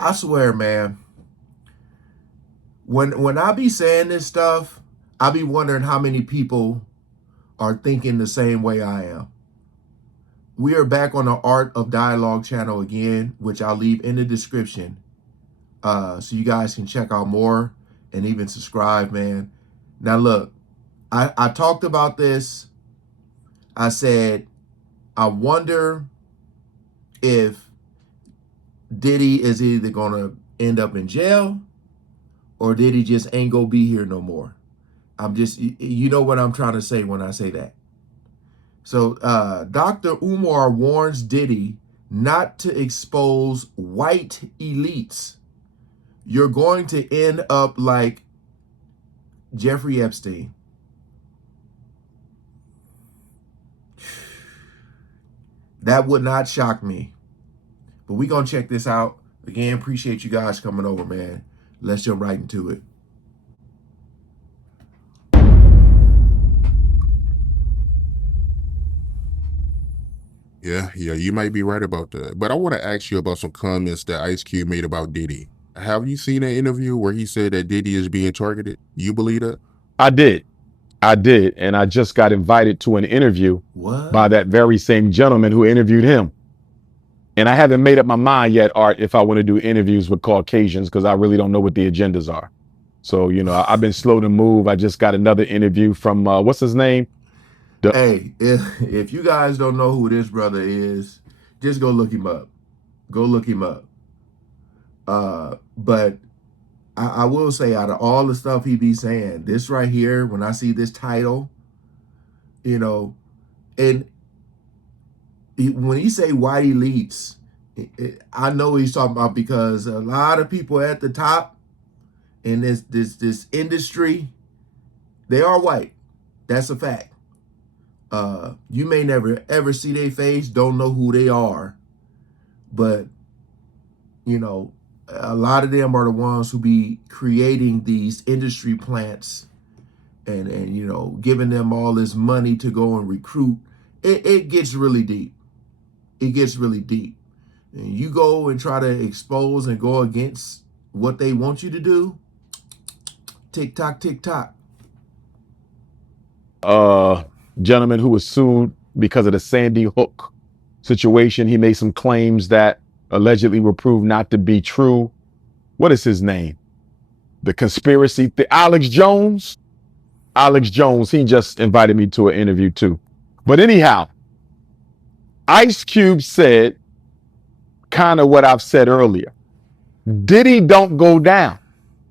I swear, man, when I be saying this stuff, I be wondering how many people are thinking the same way I am. We are back on the Art of Dialogue channel again, which I'll leave in the description, so you guys can check out more and even subscribe, man. Now, look, I talked about this. I said, I wonder if Diddy is either going to end up in jail or Diddy just ain't going to be here no more. I'm just, you know what I'm trying to say when I say that. So Dr. Umar warns Diddy not to expose white elites. You're going to end up like Jeffrey Epstein. That would not shock me. But we're going to check this out. Again, appreciate you guys coming over, man. Let's jump right into it. Yeah, you might be right about that. But I want to ask you about some comments that Ice Cube made about Diddy. Have you seen an interview where he said that Diddy is being targeted? You believe that? I did. I did. And I just got invited to an interview What? by that very same gentleman who interviewed him. And I haven't made up my mind yet, Art, if I want to do interviews with Caucasians, because I really don't know what the agendas are. So, I've been slow to move. I just got another interview from, what's his name? Hey, if you guys don't know who this brother is, just go look him up. Go look him up. But I will say, out of all the stuff he be saying, this right here, when I see this title, and when he say white elites, I know he's talking about, because a lot of people at the top in this industry, they are white. That's a fact. You may never ever see their face, don't know who they are, but a lot of them are the ones who be creating these industry plants and giving them all this money to go and recruit. It gets really deep. It gets really deep. And you go and try to expose and go against what they want you to do, tick tock, tick tock. Gentleman who was sued because of the Sandy Hook situation. He made some claims that allegedly were proved not to be true. What is his name? The conspiracy, Alex Jones. Alex Jones, he just invited me to an interview too. But anyhow, Ice Cube said kind of what I've said earlier. Diddy don't go down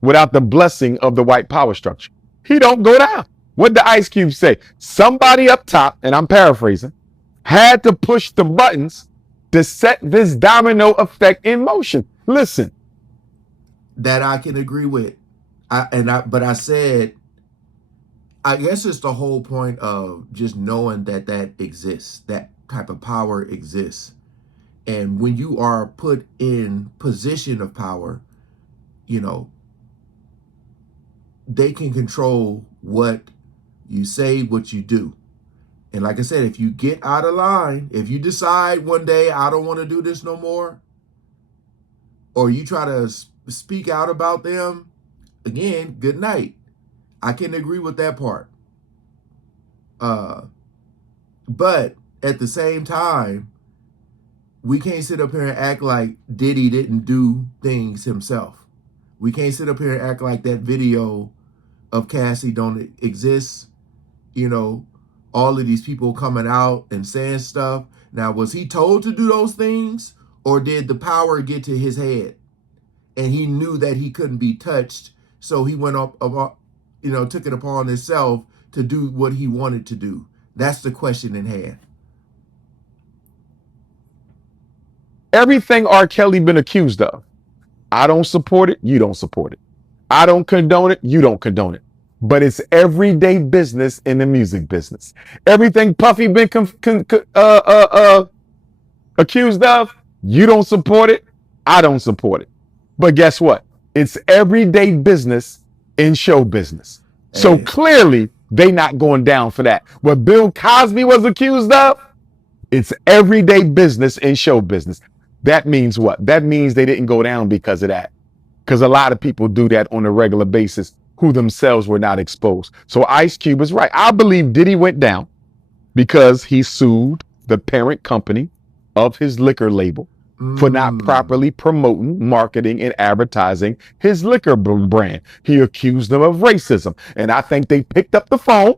without the blessing of the white power structure. He don't go down. What did Ice Cube say? Somebody up top, and I'm paraphrasing, had to push the buttons to set this domino effect in motion. Listen. That I can agree with. But I said, I guess it's the whole point of just knowing that exists, that type of power exists. And when you are put in position of power, they can control what you say, what you do. And like I said, if you get out of line, if you decide one day, I don't want to do this no more, or you try to speak out about them, again, good night. I can agree with that part. But at the same time, we can't sit up here and act like Diddy didn't do things himself. We can't sit up here and act like that video of Cassie don't exist. All of these people coming out and saying stuff. Now, was he told to do those things, or did the power get to his head and he knew that he couldn't be touched, so he went up, took it upon himself to do what he wanted to do? That's the question in hand. Everything R. Kelly been accused of, I don't support it. You don't support it. I don't condone it. You don't condone it. But it's everyday business in the music business. Everything Puffy been accused of, you don't support it. I don't support it. But guess what? It's everyday business in show business. So clearly, they not going down for that. What Bill Cosby was accused of, it's everyday business in show business. That means what? That means they didn't go down because of that. Because a lot of people do that on a regular basis who themselves were not exposed. So Ice Cube is right. I believe Diddy went down because he sued the parent company of his liquor label for not properly promoting, marketing, and advertising his liquor brand. He accused them of racism. And I think they picked up the phone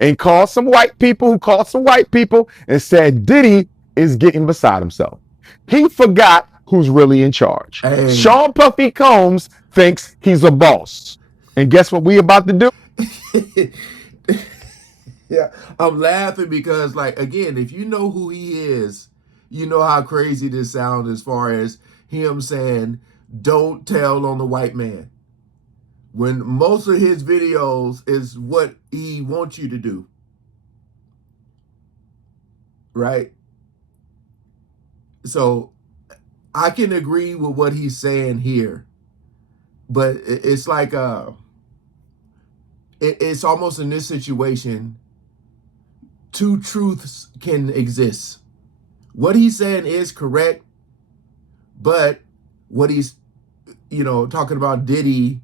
and called some white people who called some white people and said, Diddy is getting beside himself. He forgot who's really in charge. Hey. Sean Puffy Combs thinks he's a boss. And guess what we about to do? Yeah, I'm laughing because, like, again, if you know who he is, you know how crazy this sounds as far as him saying, don't tell on the white man. When most of his videos is what he wants you to do. Right? So I can agree with what he's saying here. But it's like it's almost in this situation, two truths can exist. What he's saying is correct, but what he's, talking about Diddy,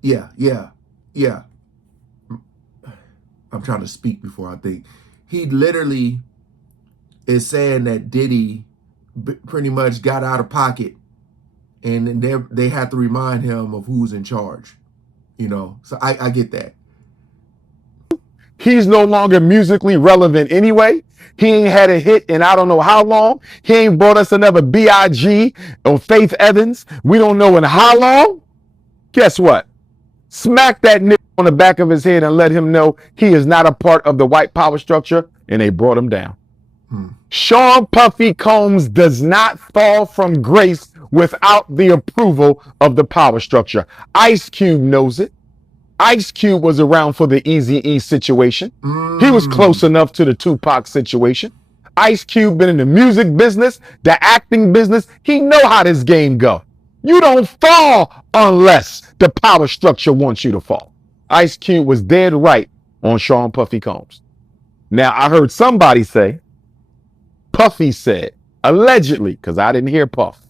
yeah. I'm trying to speak before I think. He literally is saying that Diddy pretty much got out of pocket, and they have to remind him of who's in charge. So I get that. He's no longer musically relevant anyway. He ain't had a hit in I don't know how long. He ain't brought us another B.I.G. or Faith Evans. We don't know in how long. Guess what? Smack that nigga on the back of his head and let him know he is not a part of the white power structure, and they brought him down. Sean Puffy Combs does not fall from grace without the approval of the power structure. Ice Cube knows it. Ice Cube was around for the Eazy-E situation. He was close enough to the Tupac situation. Ice Cube been in the music business, the acting business. He know how this game go. You don't fall unless the power structure wants you to fall. Ice Cube was dead right on Sean Puffy Combs. Now, I heard somebody say, Puffy said, allegedly, because I didn't hear Puff.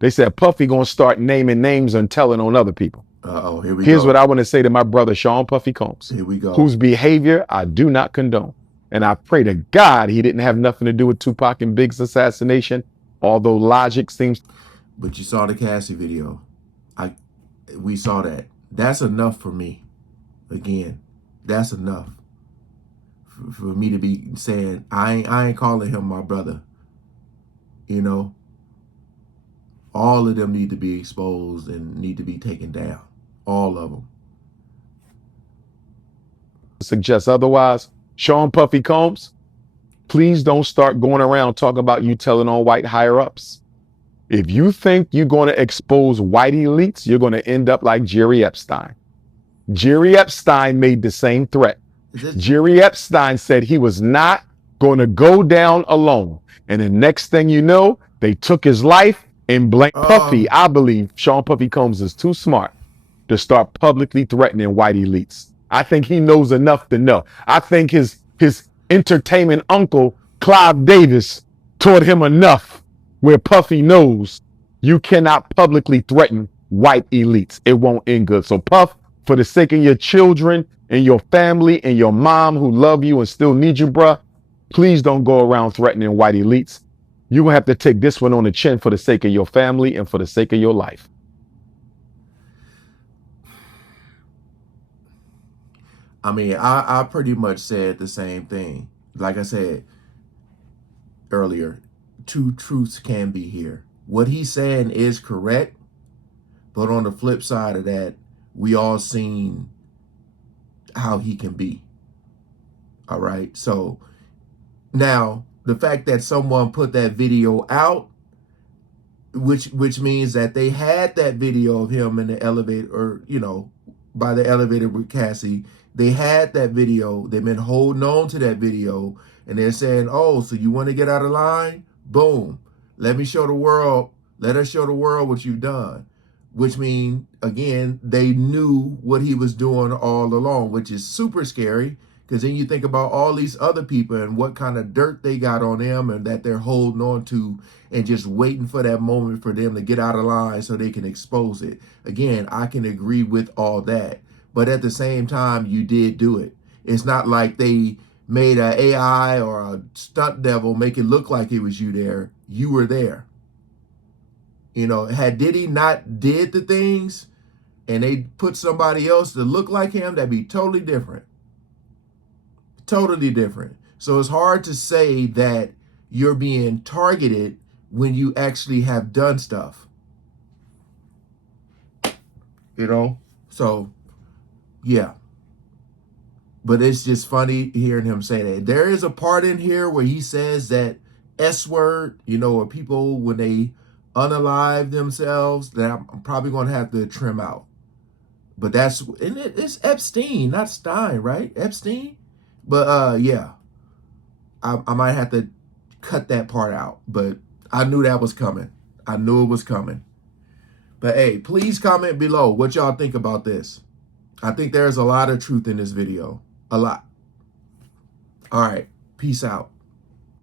They said Puffy gonna start naming names and telling on other people. Uh-oh, here we Here's go. what I want to say to my brother, Sean Puffy Combs. Here we go. Whose behavior I do not condone. And I pray to God he didn't have nothing to do with Tupac and Big's assassination, although logic seems. But you saw the Cassie video. We saw that. That's enough for me. Again, that's enough for me to be saying, I ain't calling him my brother. All of them need to be exposed and need to be taken down. All of them. Suggests otherwise. Sean Puffy Combs, please don't start going around talking about you telling on white higher ups. If you think you're going to expose white elites, you're going to end up like Jerry Epstein. Jerry Epstein made the same threat. Jerry Epstein said he was not going to go down alone. And the next thing you know, they took his life and blamed Puffy. I believe Sean Puffy Combs is too smart to start publicly threatening white elites. I think he knows enough to know. I think his entertainment uncle, Clive Davis, taught him enough where Puffy knows you cannot publicly threaten white elites. It won't end good. So Puff, for the sake of your children and your family and your mom who love you and still need you, bruh, please don't go around threatening white elites. You're going to have to take this one on the chin for the sake of your family and for the sake of your life. I mean, I pretty much said the same thing. Like I said earlier, two truths can be here. What he's saying is correct, but on the flip side of that, we all seen how he can be. All right. So now the fact that someone put that video out, which means that they had that video of him in the elevator, or by the elevator with Cassie. They had that video. They've been holding on to that video, and they're saying, oh, so you want to get out of line? Boom. Let us show the world what you've done. Which means, again, they knew what he was doing all along, which is super scary Because then you think about all these other people and what kind of dirt they got on them and that they're holding on to and just waiting for that moment for them to get out of line so they can expose it. Again, I can agree with all that. But at the same time, you did do it. It's not like they made an AI or a stunt devil make it look like it was you there. You were there. You know, had Diddy not did the things and they put somebody else to look like him, that'd be totally different. Totally different. So it's hard to say that you're being targeted when you actually have done stuff. You know? So, yeah. But it's just funny hearing him say that. There is a part in here where he says that S word, you know, or people when they unalive themselves, that I'm probably going to have to trim out. But that's, and it's Epstein, not Stein, right? Epstein? But yeah, I might have to cut that part out. But I knew that was coming. I knew it was coming. But hey, please comment below what y'all think about this. I think there's a lot of truth in this video. A lot. All right. Peace out.